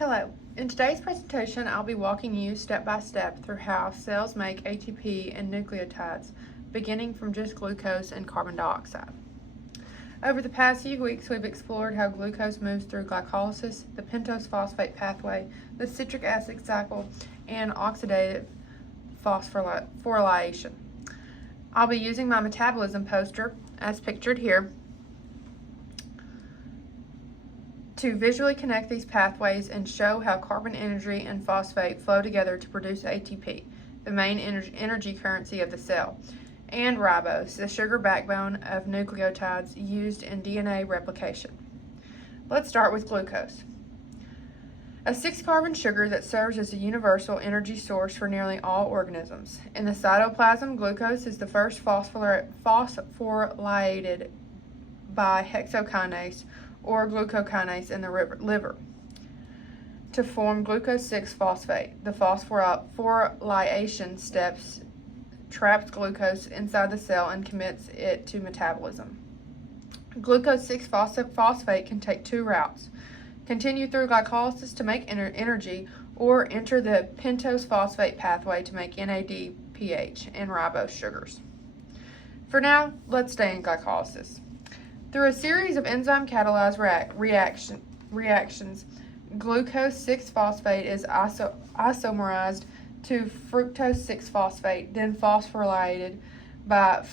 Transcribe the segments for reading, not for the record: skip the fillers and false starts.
Hello. In today's presentation, I'll be walking you step by step through how cells make ATP and nucleotides, beginning from just glucose and carbon dioxide. Over the past few weeks, we've explored how glucose moves through glycolysis, the pentose phosphate pathway, the citric acid cycle, and oxidative phosphorylation. I'll be using my metabolism poster, as pictured here, to visually connect these pathways and show how carbon energy and phosphate flow together to produce ATP, the main energy currency of the cell, and ribose, the sugar backbone of nucleotides used in DNA replication. Let's start with glucose. A 6-carbon sugar that serves as a universal energy source for nearly all organisms. In the cytoplasm, glucose is the first phosphorylated by hexokinase or glucokinase in the liver to form glucose 6-phosphate. The phosphorylation steps traps glucose inside the cell and commits it to metabolism. Glucose 6-phosphate can take two routes: continue through glycolysis to make energy, or enter the pentose phosphate pathway to make NADPH and ribose sugars. For now, let's stay in glycolysis. Through a series of enzyme-catalyzed reactions, glucose 6-phosphate is isomerized to fructose 6-phosphate, then phosphorylated by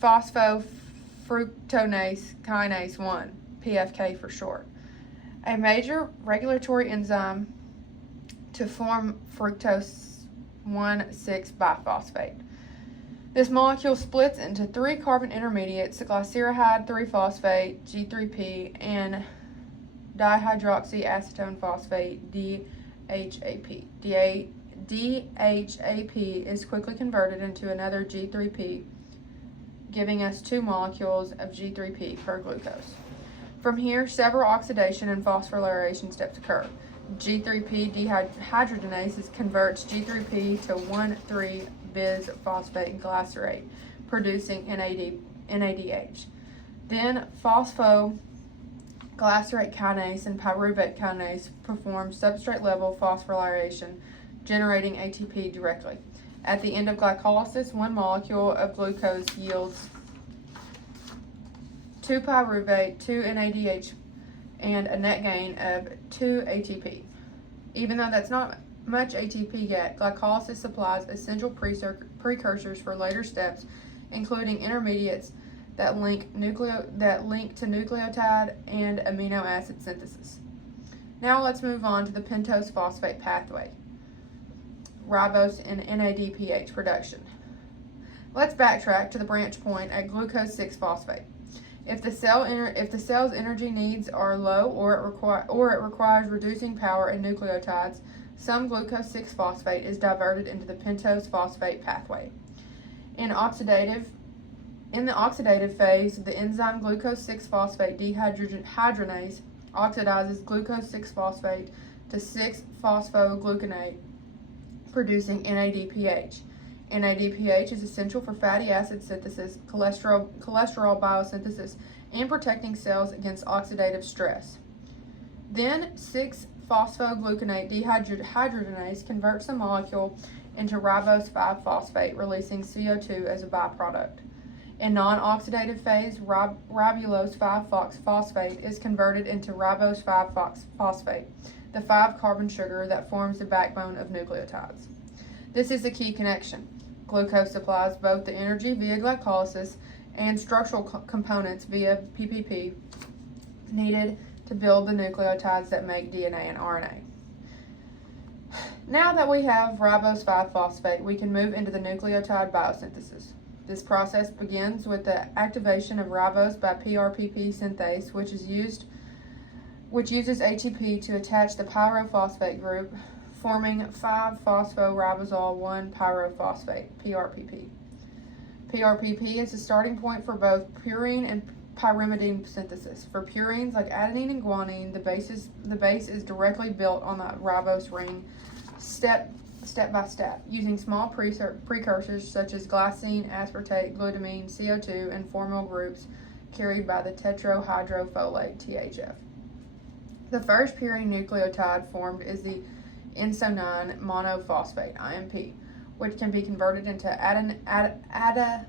phosphofructonase kinase 1, PFK for short, a major regulatory enzyme to form fructose 1,6-biphosphate. This molecule splits into 3 carbon intermediates, glyceride 3-phosphate, G3P, and dihydroxyacetone phosphate, DHAP. DHAP is quickly converted into another G3P, giving us 2 molecules of G3P per glucose. From here, several oxidation and phosphorylation steps occur. G3P dehydrogenase converts G3P to 1,3-bisphosphate glycerate, producing NADH. Then phosphoglycerate kinase and pyruvate kinase perform substrate-level phosphorylation, generating ATP directly. At the end of glycolysis, 1 molecule of glucose yields 2 pyruvate, 2 NADH, and a net gain of 2 ATP. Even though that's not much ATP yet, glycolysis supplies essential precursors for later steps, including intermediates that link to nucleotide and amino acid synthesis. Now let's move on to the pentose phosphate pathway, ribose and NADPH production. Let's backtrack to the branch point at glucose 6-phosphate. If the cell's energy needs are low or it requires reducing power in nucleotides, some glucose 6-phosphate is diverted into the pentose phosphate pathway. In the oxidative phase, the enzyme glucose 6-phosphate dehydrogenase oxidizes glucose 6-phosphate to 6-phosphogluconate, producing NADPH. NADPH is essential for fatty acid synthesis, cholesterol biosynthesis, and protecting cells against oxidative stress. Then 6-phosphogluconate dehydrogenase converts the molecule into ribose 5-phosphate, releasing CO2 as a byproduct. In non-oxidative phase, ribulose 5-phosphate is converted into ribose 5-phosphate, the 5-carbon sugar that forms the backbone of nucleotides. This is the key connection. Glucose supplies both the energy via glycolysis and structural components via PPP needed to build the nucleotides that make DNA and RNA. Now that we have ribose 5-phosphate, we can move into the nucleotide biosynthesis. This process begins with the activation of ribose by PRPP synthase, which uses ATP to attach the pyrophosphate group, forming 5-phosphoribosol 1-pyrophosphate, PRPP. PRPP is the starting point for both purine and pyrimidine synthesis. For purines like adenine and guanine, the base is directly built on the ribose ring, step by step, using small precursors such as glycine, aspartate, glutamine, CO2, and formyl groups carried by the tetrahydrofolate, THF. The first purine nucleotide formed is the inso-9 monophosphate, IMP, which can be converted into adenosine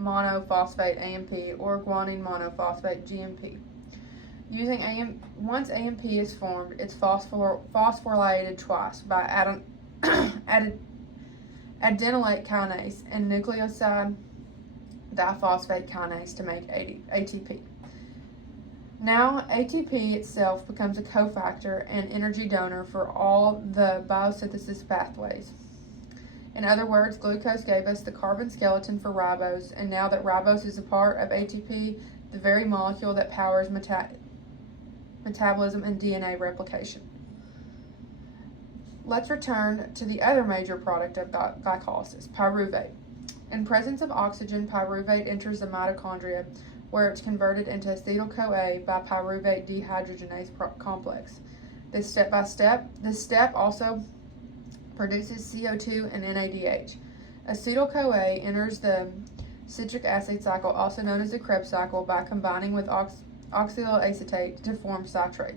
monophosphate, AMP, or guanine monophosphate, GMP. Once AMP is formed, it's phosphorylated twice by adenylate kinase and nucleoside diphosphate kinase to make ATP. Now, ATP itself becomes a cofactor and energy donor for all the biosynthesis pathways. In other words, glucose gave us the carbon skeleton for ribose, and now that ribose is a part of ATP, the very molecule that powers metabolism and DNA replication. Let's return to the other major product of glycolysis, pyruvate. In presence of oxygen, pyruvate enters the mitochondria, where it's converted into acetyl-CoA by pyruvate dehydrogenase complex. This step also produces CO2 and NADH. Acetyl-CoA enters the citric acid cycle, also known as the Krebs cycle, by combining with oxaloacetate to form citrate.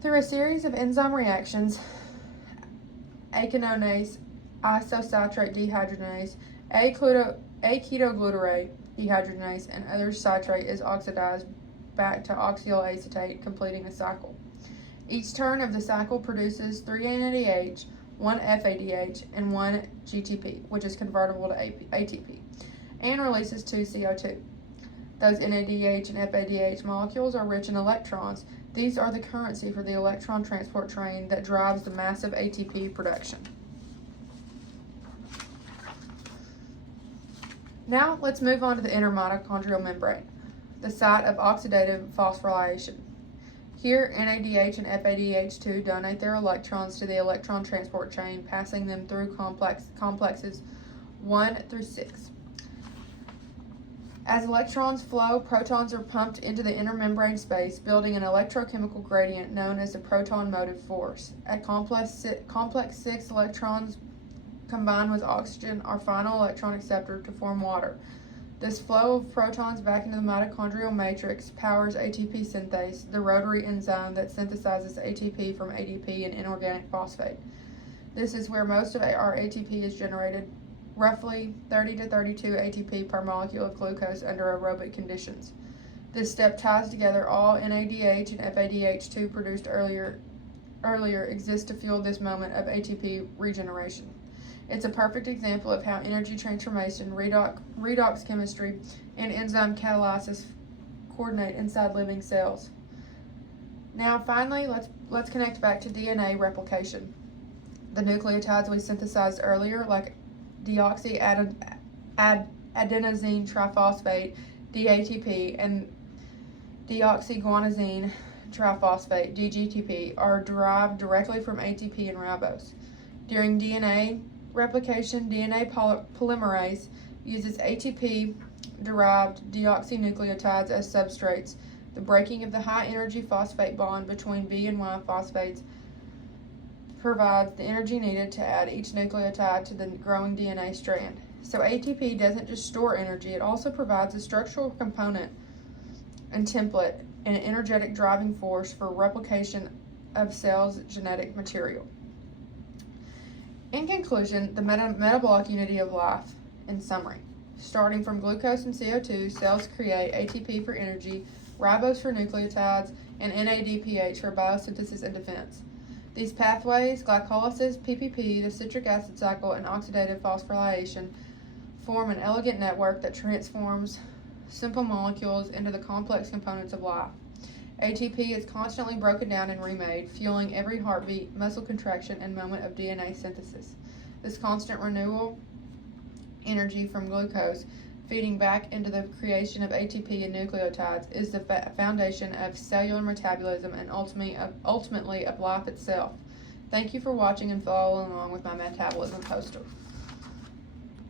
Through a series of enzyme reactions, akinonase, isocitrate dehydrogenase, aketoglutarate dehydrogenase, and other citrate is oxidized back to oxaloacetate, completing the cycle. Each turn of the cycle produces 3 NADH, 1 FADH, and 1 GTP, which is convertible to ATP, and releases 2 CO2. Those NADH and FADH molecules are rich in electrons. These are the currency for the electron transport train that drives the massive ATP production. Now let's move on to the inner mitochondrial membrane, the site of oxidative phosphorylation. Here, NADH and FADH2 donate their electrons to the electron transport chain, passing them through complexes 1 through 6. As electrons flow, protons are pumped into the inner membrane space, building an electrochemical gradient known as the proton motive force. At complex 6, electrons combine with oxygen, our final electron acceptor, to form water. This flow of protons back into the mitochondrial matrix powers ATP synthase, the rotary enzyme that synthesizes ATP from ADP and inorganic phosphate. This is where most of our ATP is generated, roughly 30 to 32 ATP per molecule of glucose under aerobic conditions. This step ties together all NADH and FADH2 produced earlier exist to fuel this moment of ATP regeneration. It's a perfect example of how energy transformation, redox chemistry, and enzyme catalysis coordinate inside living cells. Now, finally, let's connect back to DNA replication. The nucleotides we synthesized earlier, like deoxyadenosine triphosphate, DATP, and deoxyguanosine triphosphate, DGTP, are derived directly from ATP and ribose. During DNA replication, DNA polymerase uses ATP-derived deoxynucleotides as substrates. The breaking of the high-energy phosphate bond between B and Y phosphates provides the energy needed to add each nucleotide to the growing DNA strand. So ATP doesn't just store energy, it also provides a structural component and template and an energetic driving force for replication of cells' genetic material. In conclusion, the metabolic unity of life. In summary, starting from glucose and CO2, cells create ATP for energy, ribose for nucleotides, and NADPH for biosynthesis and defense. These pathways, glycolysis, PPP, the citric acid cycle, and oxidative phosphorylation, form an elegant network that transforms simple molecules into the complex components of life. ATP is constantly broken down and remade, fueling every heartbeat, muscle contraction, and moment of DNA synthesis. This constant renewal energy from glucose feeding back into the creation of ATP and nucleotides is the foundation of cellular metabolism and ultimately of life itself. Thank you for watching and following along with my metabolism poster.